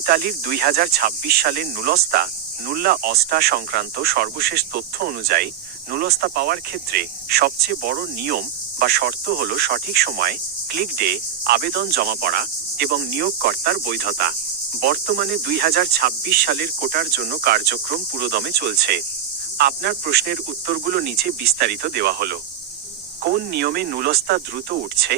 ইতালির 2026 সালের নুলস্তা নুল্লা অস্টা সংক্রান্ত সর্বশেষ তথ্য অনুযায়ী নুলস্তা পাওয়ার ক্ষেত্রে সবচেয়ে বড় নিয়ম বা শর্ত হল সঠিক সময়ে ক্লিক ডে আবেদন জমা পড়া এবং নিয়োগকর্তার বৈধতা। বর্তমানে 2026 সালের কোটার জন্য কার্যক্রম পুরোদমে চলছে। আপনার প্রশ্নের উত্তরগুলো নিচে বিস্তারিত দেওয়া হলো। কোন নিয়মে নুলস্তা দ্রুত উঠছে?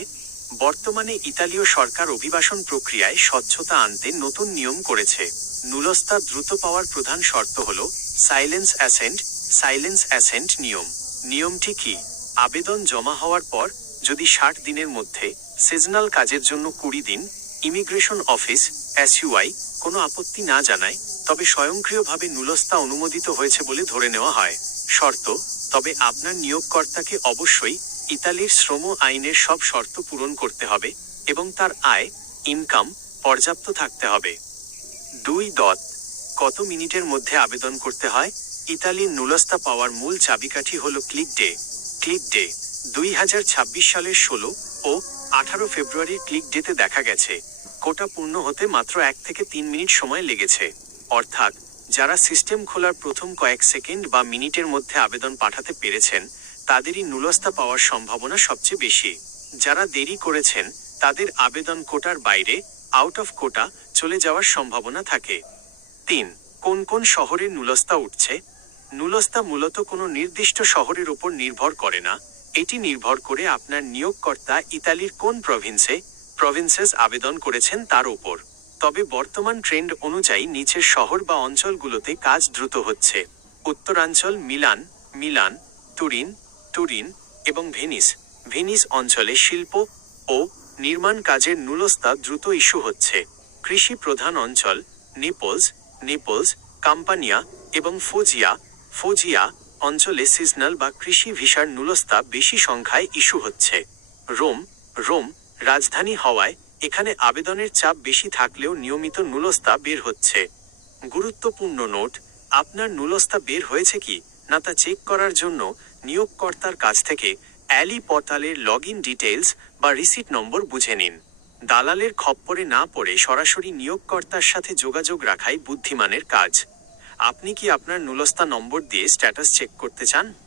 বর্তমানে ইতালীয় সরকার অভিবাসন প্রক্রিয়ায় স্বচ্ছতা আনতে নতুন নিয়ম করেছে। নুলস্তা দ্রুত পাওয়ার প্রধান শর্ত হল সাইলেন্স অ্যাসেন্ট নিয়ম। নিয়মটি কি? আবেদন জমা হওয়ার পর যদি 60 দিনের মধ্যে সিজনাল কাজের জন্য 20 দিন ইমিগ্রেশন অফিস এসইউআই কোনো আপত্তি না জানায়, তবে স্বয়ংক্রিয়ভাবে নুলস্তা অনুমোদিত হয়েছে বলে ধরে নেওয়া হয়। শর্ত: তবে আপনার নিয়োগকর্তাকে অবশ্যই ইতালির শ্রম আইনের সব শর্ত পূরণ করতে হবে এবং তার আয় ইনকাম পর্যাপ্ত থাকতে হবে। 2. কত মিনিটের মধ্যে আবেদন করতে হয়? ইতালির নুলস্তা পাওয়ার মূল চাবিকাঠি হল ক্লিক ডে। 2026 সালের 16 ও 18 ফেব্রুয়ারির ক্লিক ডেতে দেখা গেছে কোটা পূর্ণ হতে মাত্র 1 থেকে 3 মিনিট সময় লেগেছে। অর্থাৎ যারা সিস্টেম খোলার প্রথম কয়েক সেকেন্ড বা মিনিটের মধ্যে আবেদন পাঠাতে পেরেছেন তাদেরই নুলস্তা পাওয়ার সম্ভাবনা সবচেয়ে বেশি। যারা দেরি করেছেন তাদের আবেদন কোটার বাইরে আউট অফ কোটা চলে যাওয়ার সম্ভাবনা থাকে। 3. কোন কোন শহরে নুলস্তা উঠছে? নুলস্তা মূলত কোনো নির্দিষ্ট শহরের উপর নির্ভর করে না। এটি নির্ভর করে আপনার নিয়োগকর্তা ইতালির কোন প্রভিন্সেস আবেদন করেছেন তার উপর। তবে বর্তমান ট্রেন্ড অনুযায়ী নিচের শহর বা অঞ্চলগুলোতে কাজ দ্রুত হচ্ছে। উত্তরাঞ্চল মিলান, তুরিন এবং ভেনিস অঞ্চলে শিল্প ও নির্মাণ কাজের নুলস্তা দ্রুত ইস্যু হচ্ছে। কৃষি প্রধান অঞ্চল নেপলস, কাম্পানিয়া এবং ফোজিয়া অঞ্চলে সিজনাল বা কৃষি ভিসার নুলস্তা বেশি সংখ্যায় ইস্যু হচ্ছে। রোম রাজধানী হওয়ায় এখানে আবেদনের চাপ বেশি থাকলেও নিয়মিত নুলস্তা বের হচ্ছে। গুরুত্বপূর্ণ নোট: আপনার নুলস্তা বের হয়েছে কি না তা চেক করার জন্য নিয়োগকর্তার কাছ থেকে অ্যালি পোর্টালের লগইন ডিটেইলস বা রিসিট নম্বর বুঝে নিন। দালালের খপ্পরে না পড়ে সরাসরি নিয়োগকর্তার সাথে যোগাযোগ রাখাই বুদ্ধিমানের কাজ। আপনি কি আপনার নুলস্তা নম্বর দিয়ে স্ট্যাটাস চেক করতে চান?